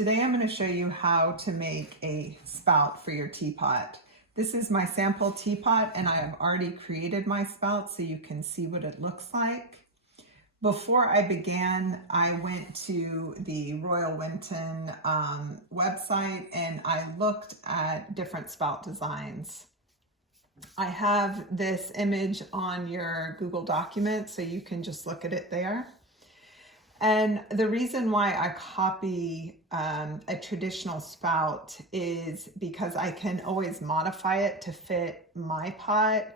Today I'm going to show you how to make a spout for your teapot. This is my sample teapot and I have already created my spout so you can see what it looks like. Before I began, I went to the Royal Winton website and I looked at different spout designs. I have this image on your Google document so you can just look at it there. And the reason why I copy a traditional spout is because I can always modify it to fit my pot,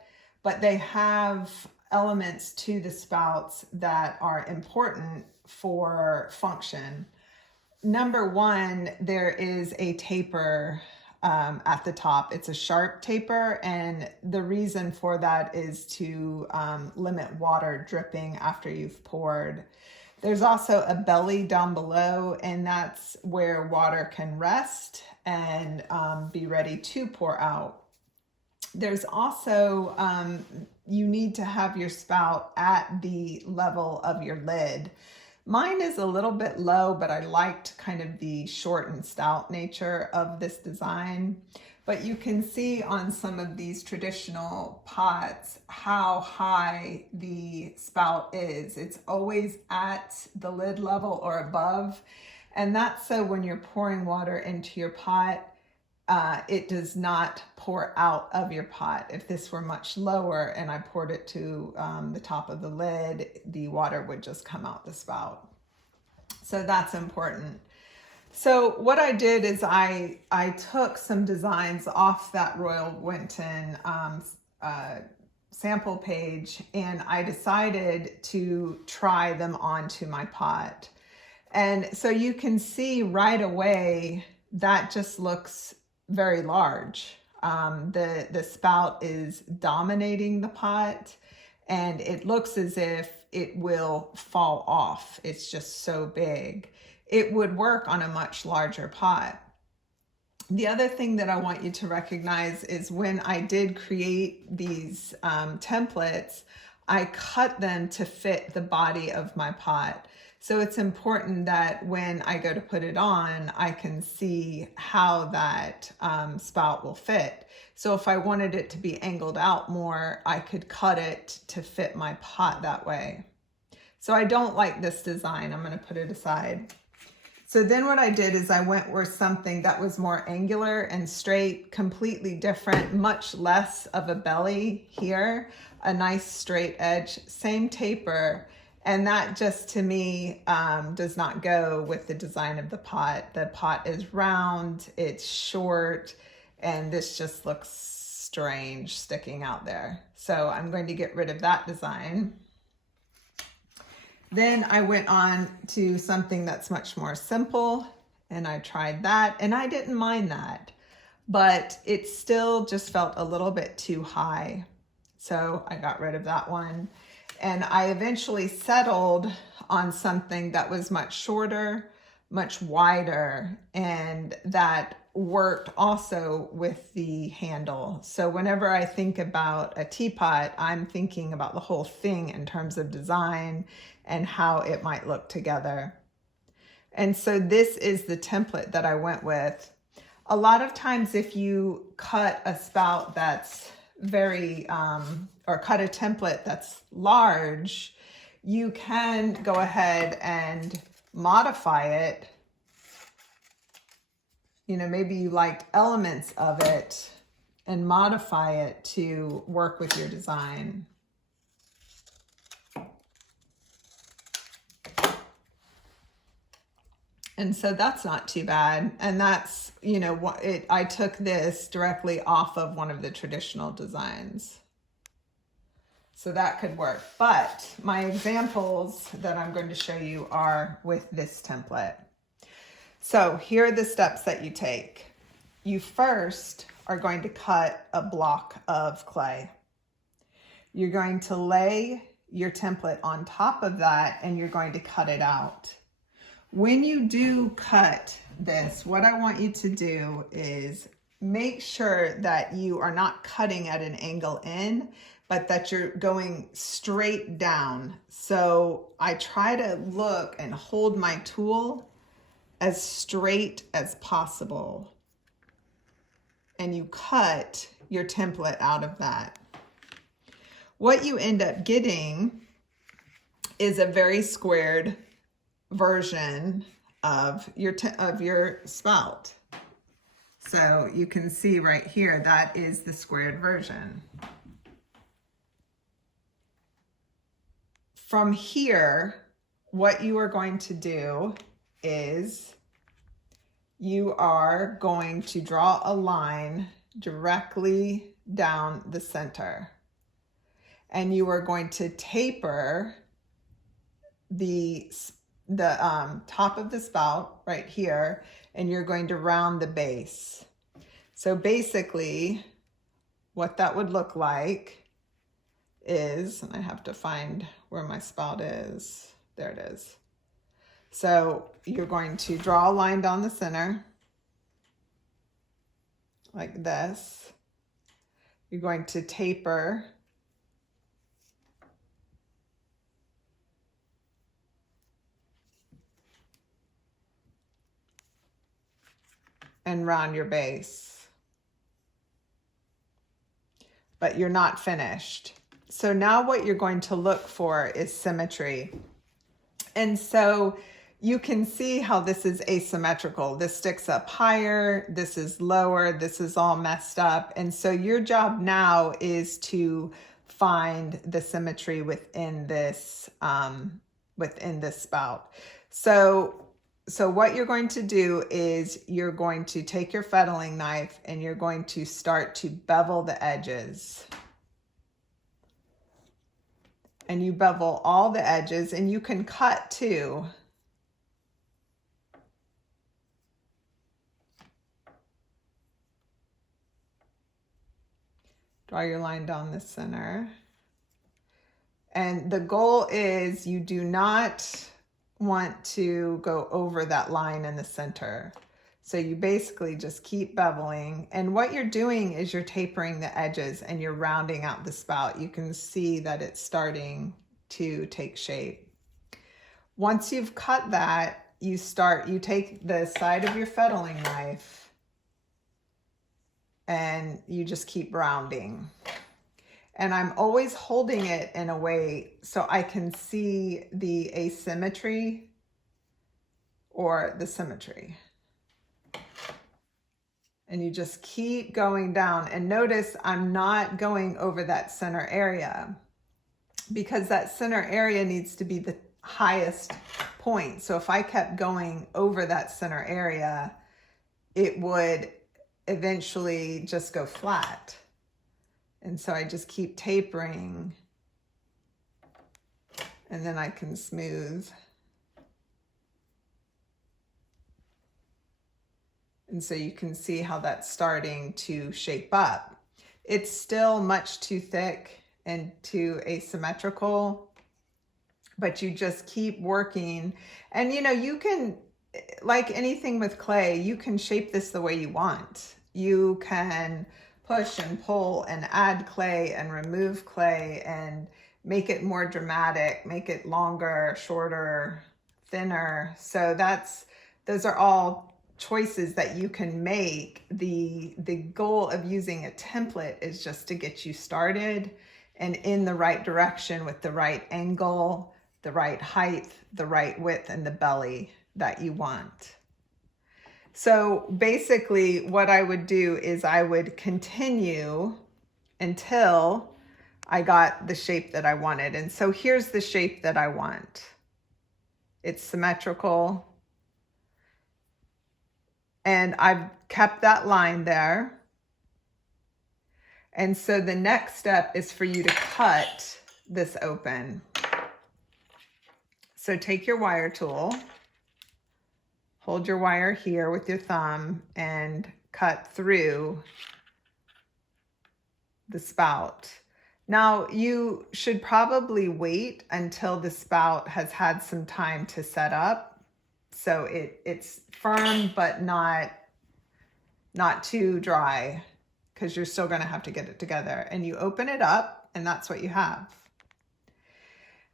but they have elements to the spouts that are important for function. Number one, there is a taper at the top. It's a sharp taper, and the reason for that is to limit water dripping after you've poured. There's also a belly down below, and that's where water can rest and be ready to pour out. There's also, you need to have your spout at the level of your lid. Mine is a little bit low, but I liked kind of the short and stout nature of this design. But you can see on some of these traditional pots how high the spout is. It's always at the lid level or above. And that's so when you're pouring water into your pot, it does not pour out of your pot. If this were much lower and I poured it to the top of the lid, the water would just come out the spout. So that's important. So what I did is I took some designs off that Royal Winton sample page, and I decided to try them onto my pot. And so you can see right away that just looks very large. The spout is dominating the pot, and it looks as if it will fall off. It's just so big. It would work on a much larger pot. The other thing that I want you to recognize is when I did create these templates, I cut them to fit the body of my pot. So it's important that when I go to put it on, I can see how that spout will fit. So if I wanted it to be angled out more, I could cut it to fit my pot that way. So I don't like this design. I'm going to put it aside. So then what I did is I went with something that was more angular and straight, completely different, much less of a belly here, a nice straight edge, same taper. And that just to me does not go with the design of the pot. The pot is round, it's short, and this just looks strange sticking out there. So I'm going to get rid of that design. Then I went on to something that's much more simple, and I tried that, and I didn't mind that, but it still just felt a little bit too high. So I got rid of that one, and I eventually settled on something that was much shorter, much wider, and that worked also with the handle. So whenever I think about a teapot, I'm thinking about the whole thing in terms of design and how it might look together. And so this is the template that I went with. A lot of times if you cut a spout that's very, or cut a template that's large, you can go ahead and modify it. You know, maybe you liked elements of it and modify it to work with your design. And so that's not too bad. And that's, you know, what I took this directly off of one of the traditional designs. So that could work. But my examples that I'm going to show you are with this template. So here are the steps that you take. You first are going to cut a block of clay. You're going to lay your template on top of that, and you're going to cut it out. When you do cut this, what I want you to do is make sure that you are not cutting at an angle in, but that you're going straight down. So I try to look and hold my tool as straight as possible. And you cut your template out of that. What you end up getting is a very squared version of your spout. So you can see right here, that is the squared version. From here, what you are going to do is you are going to draw a line directly down the center. And you are going to taper the top of the spout right here, and you're going to round the base. So basically what that would look like is, and I have to find where my spout is. There it is. So you're going to draw a line down the center like this. You're going to taper and round your base. But you're not finished. So now what you're going to look for is symmetry. And so you can see how this is asymmetrical. This sticks up higher, this is lower, this is all messed up. And so your job now is to find the symmetry within this spout. So what you're going to do is you're going to take your fettling knife and you're going to start to bevel the edges. And you bevel all the edges, and you can cut too. Draw your line down the center. And the goal is you do not want to go over that line in the center. So you basically just keep beveling. And what you're doing is you're tapering the edges and you're rounding out the spout. You can see that it's starting to take shape. Once you've cut that, you take the side of your fettling knife and you just keep rounding. And I'm always holding it in a way so I can see the asymmetry or the symmetry. And you just keep going down. And notice I'm not going over that center area because that center area needs to be the highest point. So if I kept going over that center area, it would eventually just go flat. And so I just keep tapering, and then I can smooth. And so you can see how that's starting to shape up. It's still much too thick and too asymmetrical, but you just keep working. And you know, you can, like anything with clay, you can shape this the way you want. You can push and pull and add clay and remove clay and make it more dramatic, make it longer, shorter, thinner. So those are all choices that you can make. The goal of using a template is just to get you started and in the right direction with the right angle, the right height, the right width, and the belly that you want. So basically what I would do is I would continue until I got the shape that I wanted. And so here's the shape that I want. It's symmetrical. And I've kept that line there. And so the next step is for you to cut this open. So take your wire tool, hold your wire here with your thumb and cut through the spout. Now you should probably wait until the spout has had some time to set up. So it's firm, but not too dry, because you're still gonna have to get it together. And you open it up and that's what you have.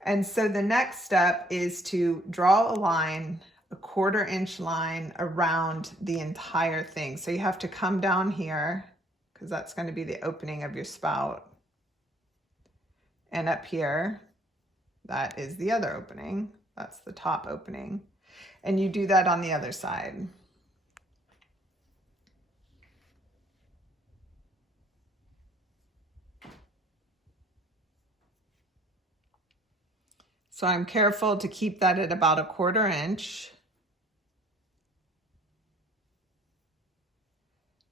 And so the next step is to draw a line a 1/4 inch line around the entire thing. So you have to come down here because that's going to be the opening of your spout. And up here, that is the other opening. That's the top opening. And you do that on the other side. So I'm careful to keep that at about a 1/4 inch.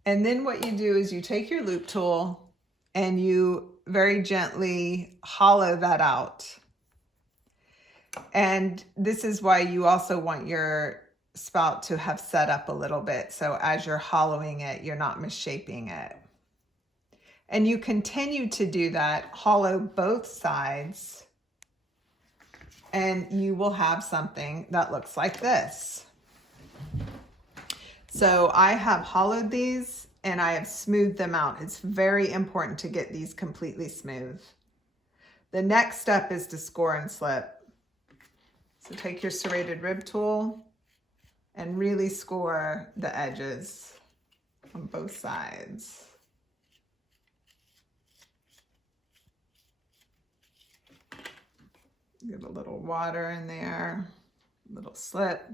And then what you do is you take your loop tool and you very gently hollow that out. And this is why you also want your spout to have set up a little bit. So as you're hollowing it, you're not misshaping it. And you continue to do that, hollow both sides, and you will have something that looks like this. So I have hollowed these and I have smoothed them out. It's very important to get these completely smooth. The next step is to score and slip. So take your serrated rib tool and really score the edges on both sides. Get a little water in there, a little slip.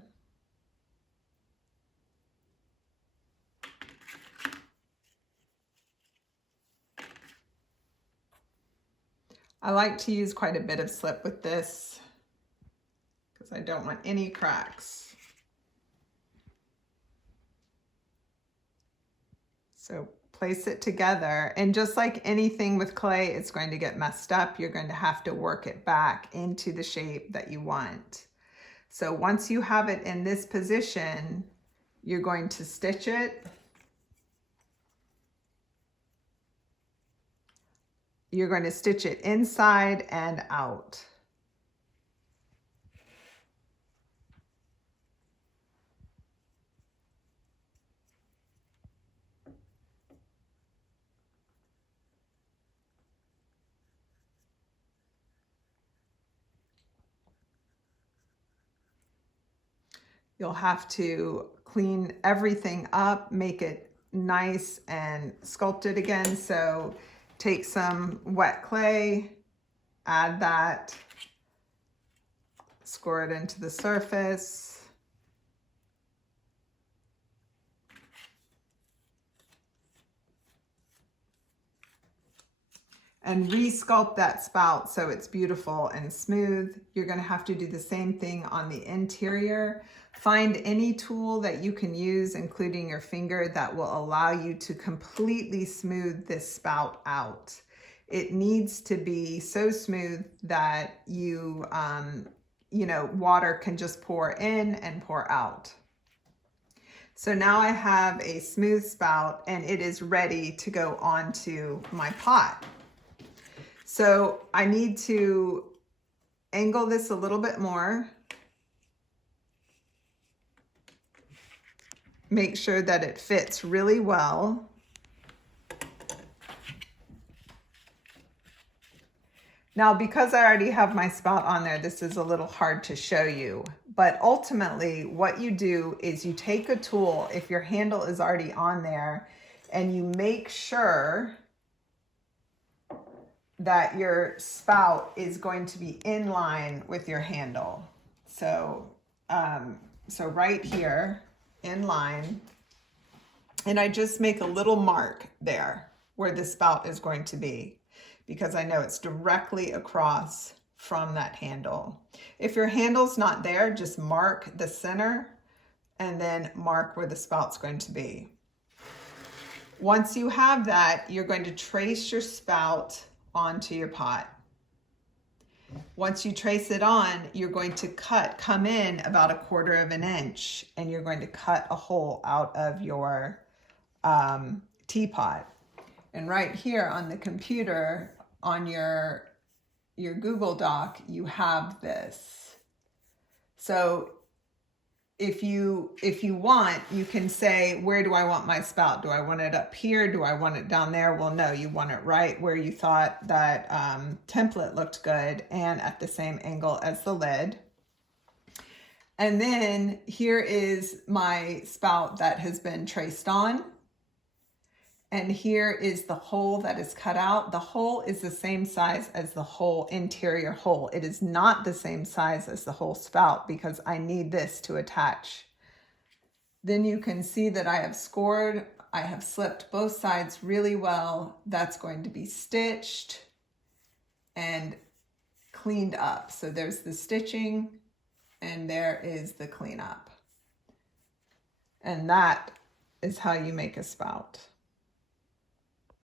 I like to use quite a bit of slip with this because I don't want any cracks. So place it together, and just like anything with clay, it's going to get messed up. You're going to have to work it back into the shape that you want. So once you have it in this position, you're going to stitch it. You're going to stitch it inside and out. You'll have to clean everything up, make it nice and sculpted again. So take some wet clay, add that, score it into the surface. And re-sculpt that spout so it's beautiful and smooth. You're gonna have to do the same thing on the interior. Find any tool that you can use, including your finger, that will allow you to completely smooth this spout out. It needs to be so smooth that you know, water can just pour in and pour out. So now I have a smooth spout and it is ready to go onto my pot. So I need to angle this a little bit more. Make sure that it fits really well. Now, because I already have my spout on there, this is a little hard to show you. But ultimately, what you do is you take a tool, if your handle is already on there, and you make sure that your spout is going to be in line with your handle. So, so right here, in line, and I just make a little mark there where the spout is going to be, because I know it's directly across from that handle. If your handle's not there, just mark the center and then mark where the spout's going to be. Once you have that, you're going to trace your spout onto your pot. Once you trace it on, you're going to come in about a 1/4 inch, and you're going to cut a hole out of your teapot. And right here on the computer, on your Google Doc, you have this. So if you want, you can say, where do I want my spout? Do I want it up here? Do I want it down there? Well, no, you want it right where you thought that template looked good and at the same angle as the lid. And then here is my spout that has been traced on. And here is the hole that is cut out. The hole is the same size as the whole interior hole. It is not the same size as the whole spout because I need this to attach. Then you can see that I have scored. I have slipped both sides really well. That's going to be stitched and cleaned up. So there's the stitching and there is the cleanup. And that is how you make a spout.